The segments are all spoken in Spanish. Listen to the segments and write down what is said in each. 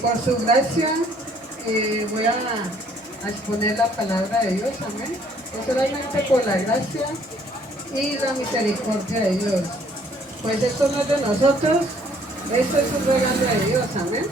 Por su gracia voy a exponer la palabra de Dios, amén. Es solamente por la gracia y la misericordia de Dios. Pues esto no es de nosotros, esto es un regalo de Dios, amén.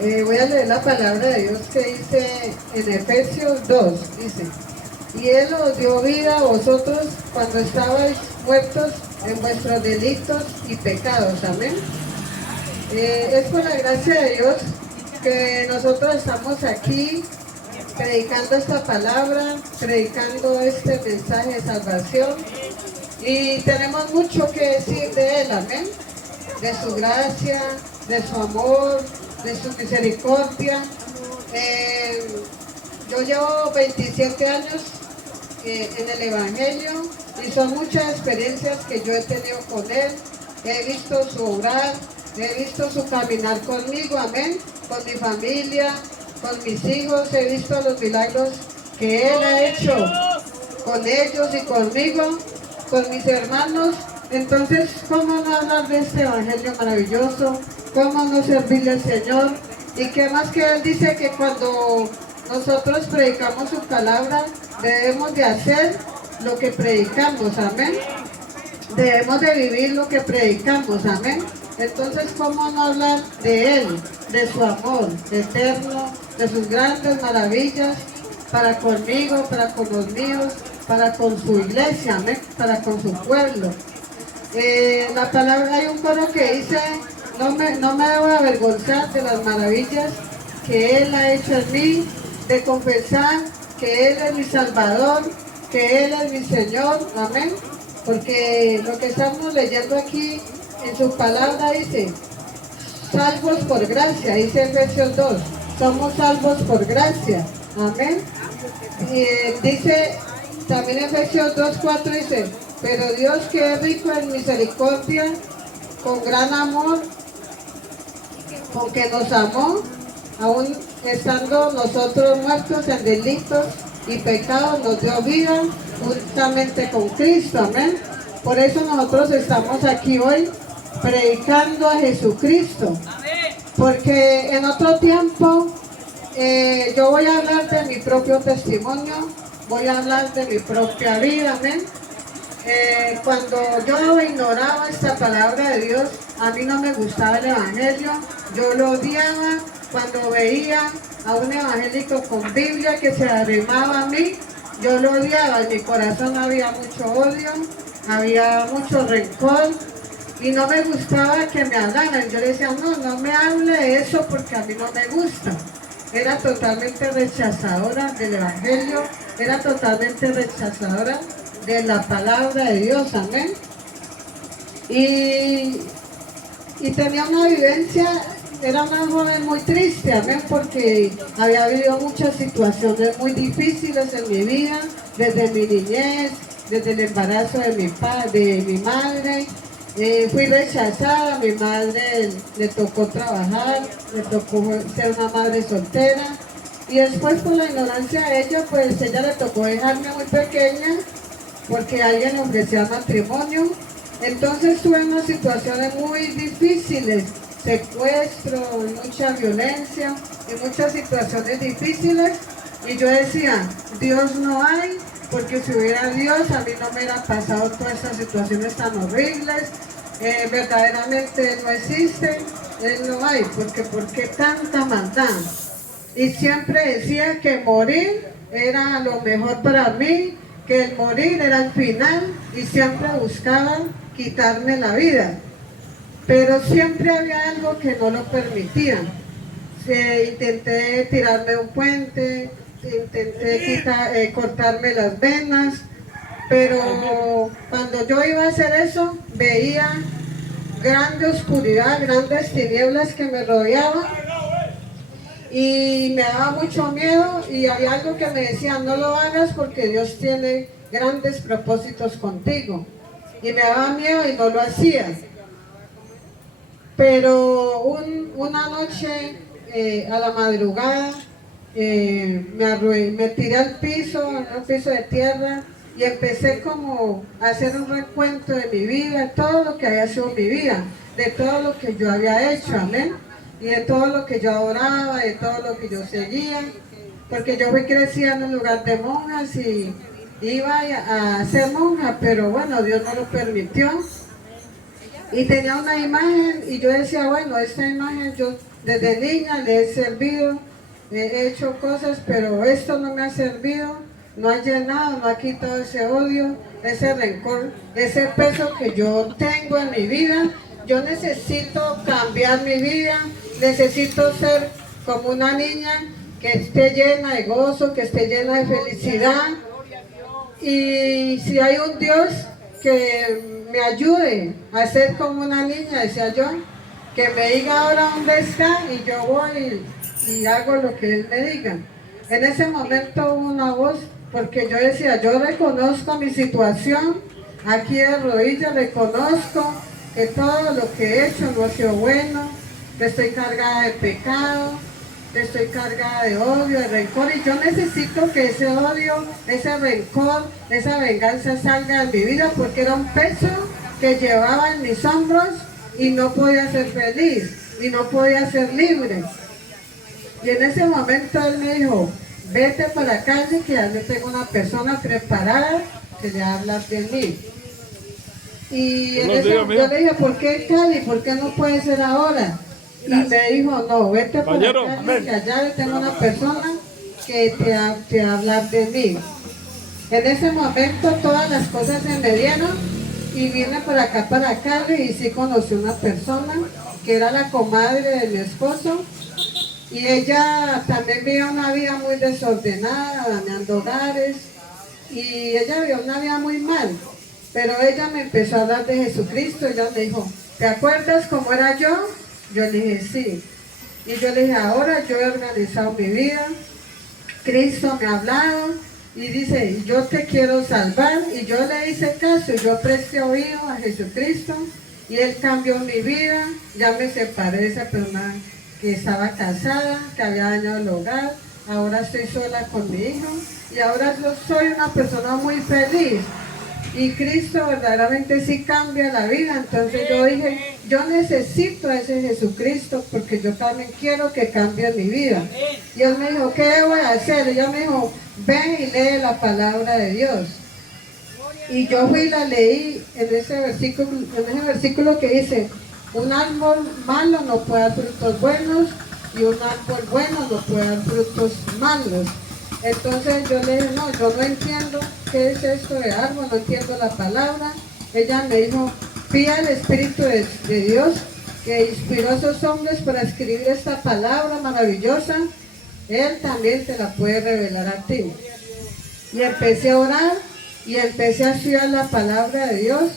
Y voy a leer la palabra de Dios que dice en Efesios 2, dice, y Él os dio vida a vosotros cuando estabais muertos en vuestros delitos y pecados, amén. Es por la gracia de Dios que nosotros estamos aquí predicando esta palabra, predicando este mensaje de salvación y tenemos mucho que decir de Él, amén, de su gracia, de su amor, de su misericordia. Yo llevo 27 años en el Evangelio y son muchas experiencias que yo he tenido con Él. He visto su obrar, he visto su caminar conmigo, amén, con mi familia, con mis hijos, he visto los milagros que Él ha hecho con ellos y conmigo, con mis hermanos. Entonces, ¿cómo no hablar de este Evangelio maravilloso? ¿Cómo no servirle al Señor? Y qué más que Él dice que cuando nosotros predicamos su palabra, debemos de hacer lo que predicamos, amén. Debemos de vivir lo que predicamos, amén. Entonces, ¿cómo no hablar de Él, de su amor eterno, de sus grandes maravillas para conmigo, para con los míos, para con su iglesia, amén, para con su pueblo? La palabra, hay un coro que dice, no me debo avergonzar de las maravillas que Él ha hecho en mí, de confesar que Él es mi Salvador, que Él es mi Señor, amén. Porque lo que estamos leyendo aquí en su palabra dice, salvos por gracia, dice Efesios 2, somos salvos por gracia, amén. Y dice también Efesios 2:4 dice, pero Dios que es rico en misericordia, con gran amor, con que nos amó, aún estando nosotros muertos en delitos y pecados, nos dio vida juntamente con Cristo, amén. Por eso nosotros estamos aquí hoy predicando a Jesucristo, porque en otro tiempo yo voy a hablar de mi propio testimonio, voy a hablar de mi propia vida, amén. Cuando yo ignoraba esta palabra de Dios, a mí no me gustaba el Evangelio, yo lo odiaba. Cuando veía a un evangélico con Biblia que se arrimaba a mí, yo lo odiaba, en mi corazón había mucho odio, había mucho rencor y no me gustaba que me hablaran. Yo le decía, no me hable de eso porque a mí no me gusta. Era totalmente rechazadora del Evangelio, era totalmente rechazadora de la palabra de Dios, amén. Y tenía una vivencia, era una joven muy triste, amén, porque había vivido muchas situaciones muy difíciles en mi vida, desde mi niñez, desde el embarazo de mi madre. Fui rechazada, a mi madre le tocó trabajar, le tocó ser una madre soltera, y después por la ignorancia de ella, pues ella le tocó dejarme muy pequeña, porque alguien le ofrecía matrimonio. Entonces tuve unas situaciones muy difíciles, secuestro, mucha violencia y muchas situaciones difíciles. Y yo decía, Dios no hay, porque si hubiera Dios a mí no me hubieran pasado todas estas situaciones tan horribles. Verdaderamente no existe, Él no hay, porque ¿por qué tanta maldad? Y siempre decía que morir era lo mejor para mí, que el morir era el final y siempre buscaba quitarme la vida. Pero siempre había algo que no lo permitía. Intenté tirarme de un puente, intenté cortarme las venas, pero cuando yo iba a hacer eso, veía grande oscuridad, grandes tinieblas que me rodeaban y me daba mucho miedo y había algo que me decía, no lo hagas porque Dios tiene grandes propósitos contigo. Y me daba miedo y no lo hacía. Pero una noche a la madrugada me tiré al piso, en un piso de tierra, y empecé como a hacer un recuento de mi vida, todo lo que había sido mi vida, de todo lo que yo había hecho, amén, y de todo lo que yo adoraba, de todo lo que yo seguía, porque yo fui crecida en un lugar de monjas y iba a ser monja, pero bueno, Dios no lo permitió. Y tenía una imagen y yo decía, bueno, esta imagen yo desde niña le he servido, he hecho cosas, pero esto no me ha servido, no ha llenado, no ha quitado ese odio, ese rencor, ese peso que yo tengo en mi vida. Yo necesito cambiar mi vida, necesito ser como una niña que esté llena de gozo, que esté llena de felicidad. Y si hay un Dios que me ayude a ser como una niña, decía yo, que me diga ahora dónde está y yo voy y hago lo que Él me diga. En ese momento hubo una voz, porque yo decía, yo reconozco mi situación, aquí de rodillas reconozco que todo lo que he hecho no ha sido bueno, que estoy cargada de pecado, que estoy cargada de odio, de rencor, y yo necesito que ese odio, ese rencor, esa venganza salga de mi vida, porque era un peso que llevaba en mis hombros y no podía ser feliz, y no podía ser libre. Y en ese momento Él me dijo, vete para la calle, que ya le tengo una persona preparada que le habla de mí. Y en eso yo le dije, ¿por qué Cali? ¿Por qué no puede ser ahora? Y me dijo, no, vete para la calle, que allá le tengo una persona que te habla de mí. En ese momento todas las cosas se me dieron y vine para acá, para Cali, y sí conocí una persona que era la comadre de mi esposo. Y ella también vivía una vida muy desordenada, dañando hogares, y ella vivía una vida muy mal. Pero ella me empezó a hablar de Jesucristo. Ella me dijo, ¿te acuerdas cómo era yo? Yo le dije, sí. Y yo le dije, ahora yo he organizado mi vida, Cristo me ha hablado, y dice, yo te quiero salvar. Y yo le hice caso, y yo presté oído a Jesucristo, y Él cambió mi vida. Ya me separé de esa persona que estaba casada, que había dañado el hogar. Ahora estoy sola con mi hijo, y ahora yo soy una persona muy feliz. Y Cristo verdaderamente sí cambia la vida. Entonces yo dije, yo necesito a ese Jesucristo, porque yo también quiero que cambie mi vida. Y Él me dijo, ¿qué debo hacer? Ella me dijo, ven y lee la palabra de Dios. Y yo fui y la leí en ese versículo que dice, un árbol malo no puede dar frutos buenos, y un árbol bueno no puede dar frutos malos. Entonces yo le dije, no, yo no entiendo qué es esto de árbol, no entiendo la palabra. Ella me dijo, pida el Espíritu de Dios que inspiró a esos hombres para escribir esta palabra maravillosa. Él también te la puede revelar a ti. Y empecé a orar y empecé a estudiar la palabra de Dios.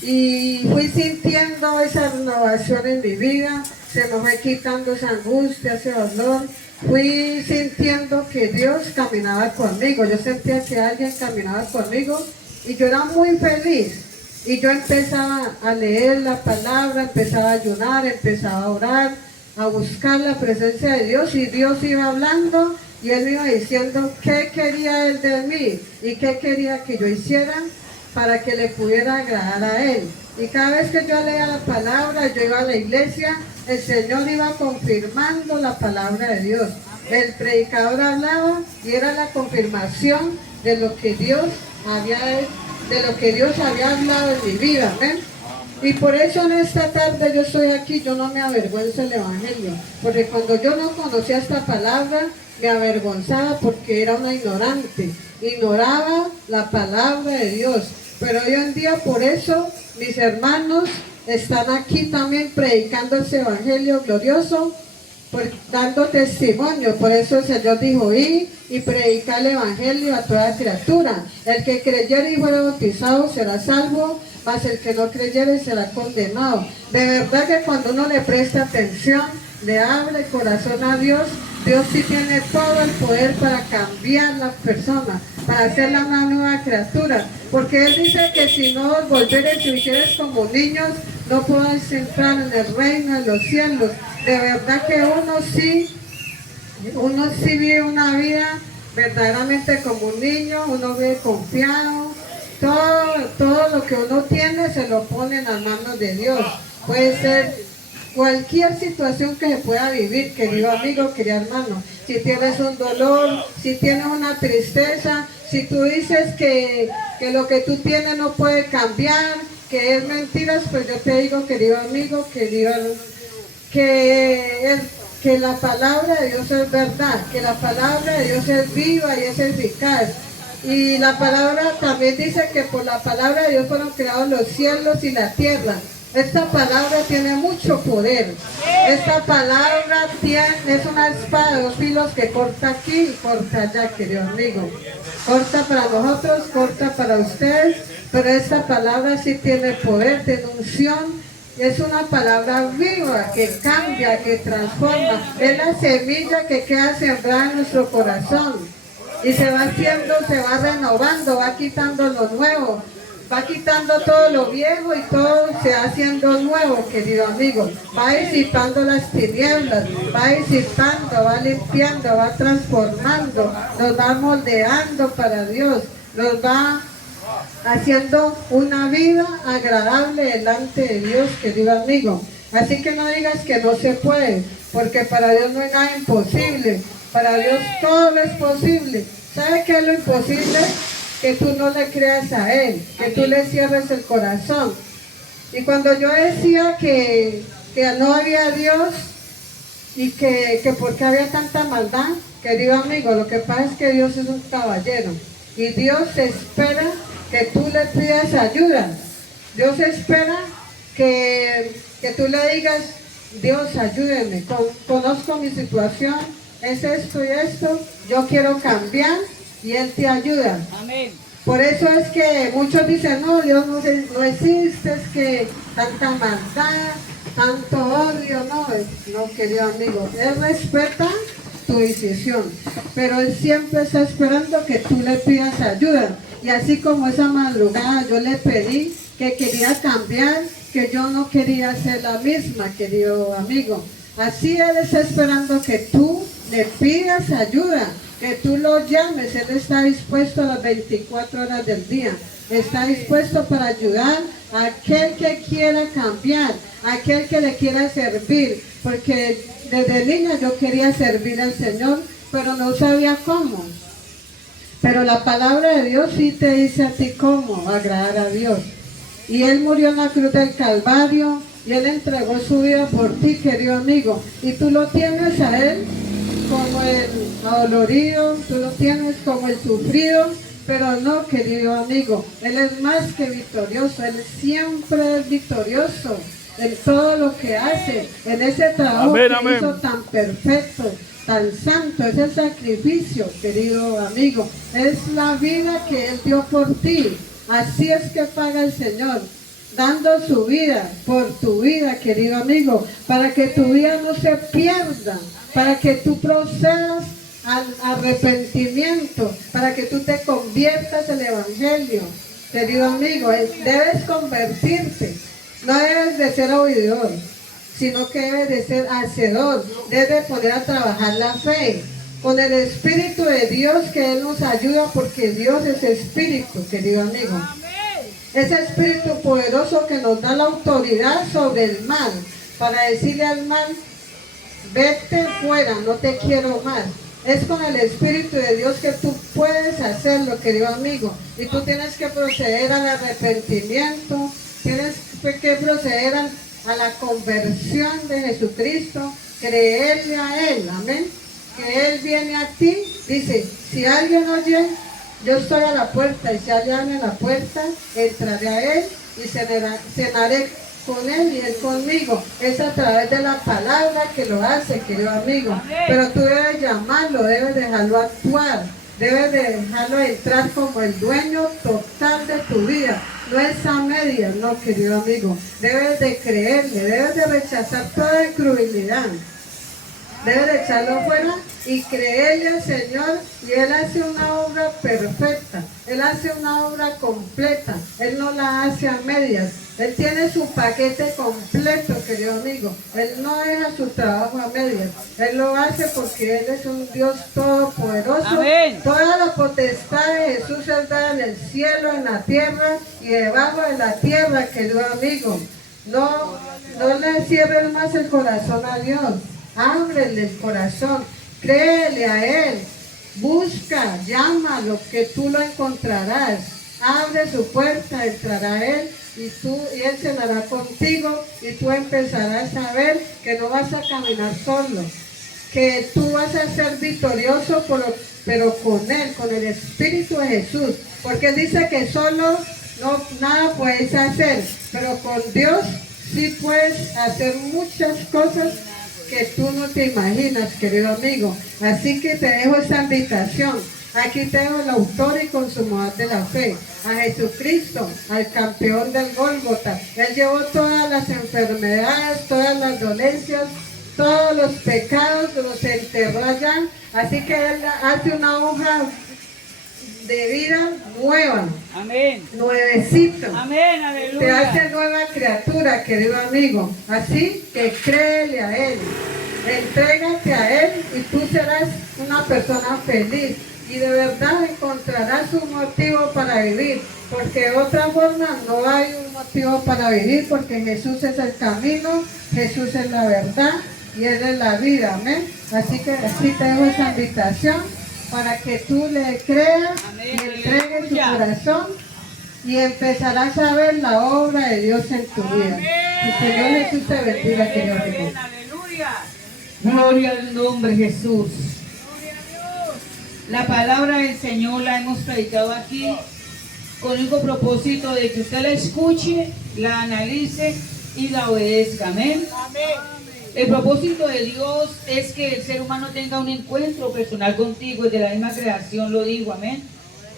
Y fui sintiendo esa renovación en mi vida, se me fue quitando esa angustia, ese dolor. Fui sintiendo que Dios caminaba conmigo, yo sentía que alguien caminaba conmigo y yo era muy feliz. Y yo empezaba a leer la palabra, empezaba a ayunar, empezaba a orar, a buscar la presencia de Dios, y Dios iba hablando y Él me iba diciendo qué quería Él de mí y qué quería que yo hiciera para que le pudiera agradar a Él. Y cada vez que yo leía la palabra, yo iba a la iglesia, el Señor iba confirmando la palabra de Dios. El predicador hablaba y era la confirmación de lo que Dios había hecho, de lo que Dios había hablado en mi vida. ¿Ven? Y por eso en esta tarde yo estoy aquí, yo no me avergüenzo del Evangelio, porque cuando yo no conocía esta palabra, me avergonzaba porque era una ignorante, ignoraba la palabra de Dios. Pero hoy en día por eso mis hermanos están aquí también predicando ese Evangelio glorioso, dando testimonio. Por eso el Señor dijo, y predicar el Evangelio a toda criatura. El que creyere y fuera bautizado será salvo, mas el que no creyere será condenado. De verdad que cuando uno le presta atención, le abre el corazón a Dios, Dios sí tiene todo el poder para cambiar la persona, para hacerla una nueva criatura. Porque Él dice que si no os volvieres y hicieres como niños, no podéis entrar en el reino de los cielos. De verdad que uno sí vive una vida verdaderamente como un niño, uno vive confiado, todo lo que uno tiene se lo pone en las manos de Dios. Puede ser cualquier situación que se pueda vivir, querido amigo, querido hermano. Si tienes un dolor, si tienes una tristeza, si tú dices que lo que tú tienes no puede cambiar, que es mentiras, pues yo te digo, querido amigo, que la palabra de Dios es verdad, que la palabra de Dios es viva y es eficaz. Y la palabra también dice que por la palabra de Dios fueron creados los cielos y la tierra. Esta palabra tiene mucho poder. Esta palabra es una espada de dos filos que corta aquí y corta allá, querido amigo. Corta para nosotros, corta para ustedes, pero esta palabra sí tiene poder, tiene unción. Es una palabra viva que cambia, que transforma. Es la semilla que queda sembrada en nuestro corazón. Y se va haciendo, se va renovando, va quitando lo nuevo. Va quitando todo lo viejo y todo se va haciendo nuevo, querido amigo. Va disipando las tinieblas, va disipando, va limpiando, va transformando, nos va moldeando para Dios, nos va haciendo una vida agradable delante de Dios, querido amigo. Así que no digas que no se puede, porque para Dios no hay nada imposible. Para Dios todo es posible. ¿Sabe qué es lo imposible? Que tú no le creas a Él, que tú le cierres el corazón. Y cuando yo decía que no había Dios y que porque había tanta maldad, querido amigo, lo que pasa es que Dios es un caballero y Dios espera que tú le pidas ayuda. Dios espera que tú le digas, Dios, ayúdeme, conozco mi situación, es esto y esto, yo quiero cambiar, y Él te ayuda. Amén. Por eso es que muchos dicen, no, Dios no existe, es que tanta maldad, tanto odio, no, querido amigo, Él respeta tu decisión, pero Él siempre está esperando que tú le pidas ayuda. Y así como esa madrugada yo le pedí que quería cambiar, que yo no quería ser la misma, querido amigo. Así Él está esperando que tú le pidas ayuda, que tú lo llames. Él está dispuesto a las 24 horas del día. Está dispuesto para ayudar a aquel que quiera cambiar, a aquel que le quiera servir. Porque desde niña yo quería servir al Señor, pero no sabía cómo. Pero la palabra de Dios sí te dice a ti cómo agradar a Dios. Y Él murió en la cruz del Calvario y Él entregó su vida por ti, querido amigo. Y tú lo tienes a Él como el adolorido, tú lo tienes como el sufrido, pero no, querido amigo, Él es más que victorioso, Él siempre es victorioso en todo lo que hace, en ese trabajo que hizo tan perfecto, tan santo, es el sacrificio, querido amigo, es la vida que Él dio por ti. Así es que paga el Señor, dando su vida por tu vida, querido amigo, para que tu vida no se pierda, para que tú procedas al arrepentimiento, para que tú te conviertas al Evangelio, querido amigo. Debes convertirte, no debes de ser oidor, sino que debes de ser hacedor, debes de poner a trabajar la fe, con el Espíritu de Dios, que Él nos ayuda, porque Dios es Espíritu, querido amigo. Ese Espíritu poderoso que nos da la autoridad sobre el mal, para decirle al mal, vete fuera, no te quiero más. Es con el Espíritu de Dios que tú puedes hacerlo, querido amigo. Y tú tienes que proceder al arrepentimiento, tienes que proceder a la conversión de Jesucristo, creerle a Él, amén. Que Él viene a ti, dice, si alguien oye, yo estoy a la puerta, y si alguien abre la puerta, entraré a Él y cenaré con Él y Él conmigo. Es a través de la palabra que lo hace, querido amigo. Pero tú debes llamarlo, debes dejarlo actuar, debes dejarlo entrar como el dueño total de tu vida. No es a medias, no, querido amigo. Debes de creerle, debes de rechazar toda incredulidad. debe de echarlo fuera y creerle al Señor, y Él hace una obra perfecta, Él hace una obra completa, Él no la hace a medias, Él tiene su paquete completo, querido amigo, Él no deja su trabajo a medias, Él lo hace porque Él es un Dios todopoderoso. Amén. Toda la potestad de Jesús es dada en el cielo, en la tierra y debajo de la tierra, querido amigo. No le cierres más el corazón a Dios, ábrele el corazón, créele a Él, busca, llámalo, que tú lo encontrarás, abre su puerta, entrará Él y Él cenará contigo y tú empezarás a ver que no vas a caminar solo, que tú vas a ser victorioso, pero con Él, con el Espíritu de Jesús, porque Él dice que solo nada puedes hacer, pero con Dios sí puedes hacer muchas cosas que tú no te imaginas, querido amigo. Así que te dejo esta invitación. Aquí te dejo el autor y consumador de la fe, a Jesucristo, al campeón del Gólgota. Él llevó todas las enfermedades, todas las dolencias, todos los pecados, los enterró allá. Así que Él hace una hoja de vida nueva. Amén. Nuevecito. Amén, aleluya. Te hace nueva criatura, querido amigo. Así que créele a Él. Entrégate a Él y tú serás una persona feliz. Y de verdad encontrarás un motivo para vivir. Porque de otra forma no hay un motivo para vivir. Porque Jesús es el camino, Jesús es la verdad y Él es la vida. Amén. Así que así te dejo esa invitación, para que tú le creas. Amén. Y entregues tu corazón y empezarás a ver la obra de Dios en tu vida. El Señor Jesús te bendiga, querido amigo. Aleluya. Gloria al nombre de Jesús. La palabra del Señor la hemos predicado aquí con el único propósito de que usted la escuche, la analice y la obedezca. Amén. El propósito de Dios es que el ser humano tenga un encuentro personal contigo, es de la misma creación, lo digo, amén.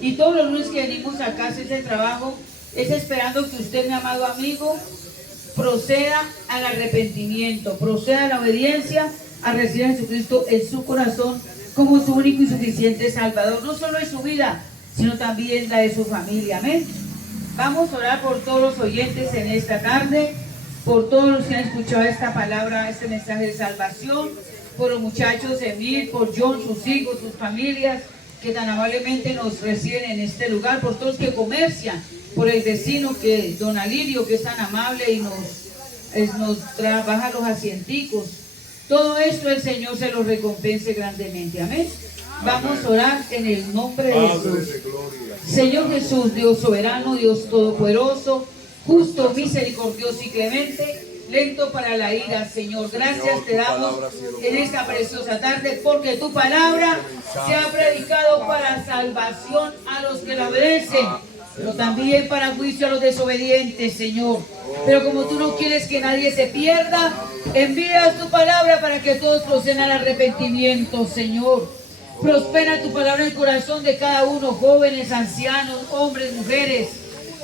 Y todos los lunes que venimos acá a hacer ese trabajo, es esperando que usted, mi amado amigo, proceda al arrepentimiento, proceda a la obediencia, a recibir a Jesucristo en su corazón como su único y suficiente Salvador, no solo en su vida, sino también la de su familia, amén. Vamos a orar por todos los oyentes en esta tarde, por todos los que han escuchado esta palabra, este mensaje de salvación, por los muchachos Emil, por John, sus hijos, sus familias, que tan amablemente nos reciben en este lugar, por todos los que comercian, por el vecino que don Alirio, que es tan amable y nos baja los asienticos. Todo esto el Señor se lo recompense grandemente, amén. Vamos a orar en el nombre de Jesús. Señor Jesús, Dios soberano, Dios todopoderoso, justo, misericordioso y clemente, lento para la ira, Señor. Gracias te damos en esta preciosa tarde, porque tu palabra se ha predicado para salvación a los que la obedecen, pero también para juicio a los desobedientes, Señor. Pero como tú no quieres que nadie se pierda, envías tu palabra para que todos procedan al arrepentimiento, Señor. Prospera tu palabra en el corazón de cada uno, jóvenes, ancianos, hombres, mujeres,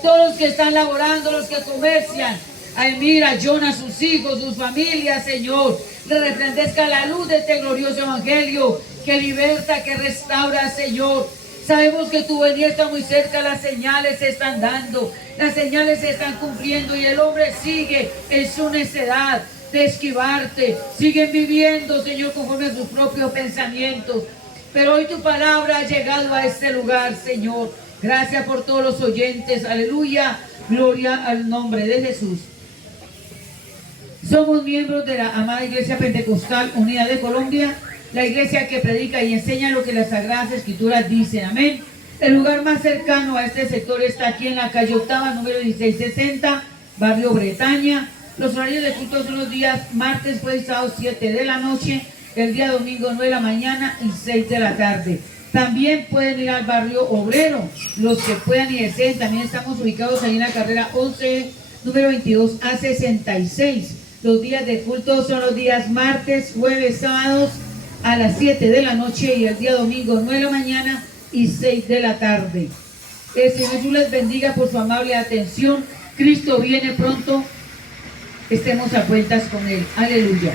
todos los que están laborando, los que comercian, a Emir, a John, a sus hijos, sus familias, Señor. Le resplandezca la luz de este glorioso evangelio que liberta, que restaura, Señor. Sabemos que tu venida está muy cerca, las señales se están dando, las señales se están cumpliendo y el hombre sigue en su necedad de esquivarte. Siguen viviendo, Señor, conforme a sus propios pensamientos. Pero hoy tu palabra ha llegado a este lugar, Señor. Gracias por todos los oyentes. Aleluya. Gloria al nombre de Jesús. Somos miembros de la amada Iglesia Pentecostal Unida de Colombia, la iglesia que predica y enseña lo que las Sagradas Escrituras dicen. Amén. El lugar más cercano a este sector está aquí en la calle Octava, número 1660, barrio Bretaña. Los horarios de culto son los días martes, jueves y sábado 7 de la noche, el día domingo 9 de la mañana y 6 de la tarde. También pueden ir al barrio Obrero, los que puedan y deseen. También estamos ubicados ahí en la carrera 11, número 22 a 66. Los días de culto son los días martes, jueves, sábados a las 7 de la noche y el día domingo 9 de la mañana y 6 de la tarde. El Señor Jesús les bendiga por su amable atención. Cristo viene pronto. Estemos a cuentas con Él. Aleluya.